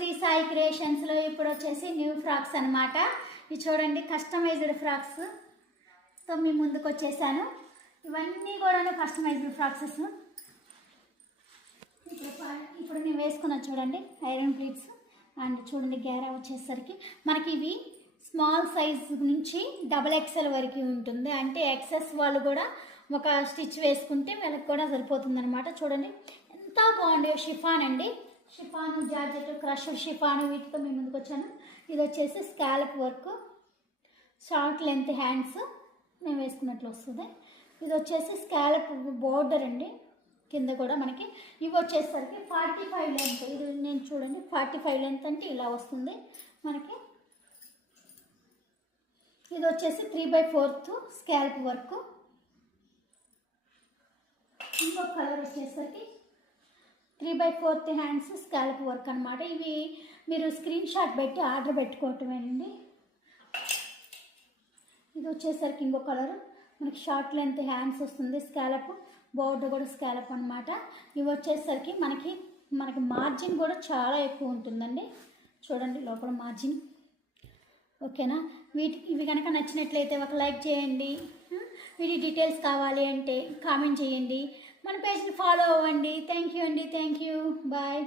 శ్రీ సాయి క్రియేషన్స్లో ఇప్పుడు వచ్చేసి new frocks అనమాట. ఇవి చూడండి, కస్టమైజ్డ్ ఫ్రాక్స్ తో మీ ముందుకు వచ్చేసాను. ఇవన్నీ కూడా కస్టమైజ్డ్ ఫ్రాక్సెస్. ఇప్పుడు నేను వేసుకున్నాను చూడండి, ఐరన్ ప్లీట్స్. అండ్ చూడండి గేరా వచ్చేసరికి మనకి ఇవి స్మాల్ సైజ్ నుంచి XXL వరకు ఉంటుంది. అంటే ఎక్సెస్ వాళ్ళు కూడా ఒక స్టిచ్ వేసుకుంటే వాళ్ళకి కూడా సరిపోతుంది అనమాట. చూడండి ఎంత బాగుంది. షిఫాన్ అండి, షిఫాను, జార్జెట్, క్రష్ షిఫాను, వీటితో మేము ముందుకు వచ్చాను. ఇది వచ్చేసి scallop work, short length hands మేము వేసుకున్నట్లు వస్తుంది. ఇది వచ్చేసి స్కాలప్ బోర్డర్ అండి, కింద కూడా మనకి. ఇవి వచ్చేసరికి 45 లెంత్. ఇది నేను చూడండి 45 లెంత్ అంటే ఇలా వస్తుంది మనకి. ఇది వచ్చేసి 3/4 స్కాల్ప్ వర్క్. ఇంకో కలర్ వచ్చేసరికి 3/4 హ్యాండ్స్ స్కాల్ప్ వర్క్ అనమాట. ఇవి మీరు స్క్రీన్ షాట్ పెట్టి ఆర్డర్ పెట్టుకోవటమేనండి. ఇది వచ్చేసరికి ఇంకో కలర్ మనకి షార్ట్ లెంత్ హ్యాండ్స్ వస్తుంది, స్కాలప్ బోర్డర్ కూడా స్కాలప్ అనమాట. ఇవి వచ్చేసరికి మనకి మార్జిన్ కూడా చాలా ఎక్కువ ఉంటుందండి. చూడండి లోపల మార్జిన్. ఓకేనా, ఇవి కనుక నచ్చినట్లయితే ఒక లైక్ చేయండి. వీటి డీటెయిల్స్ కావాలి అంటే కామెంట్ చేయండి. మన పేజ్ని ఫాలో అవ్వండి. థ్యాంక్ యూ అండి, థ్యాంక్ యూ, బాయ్.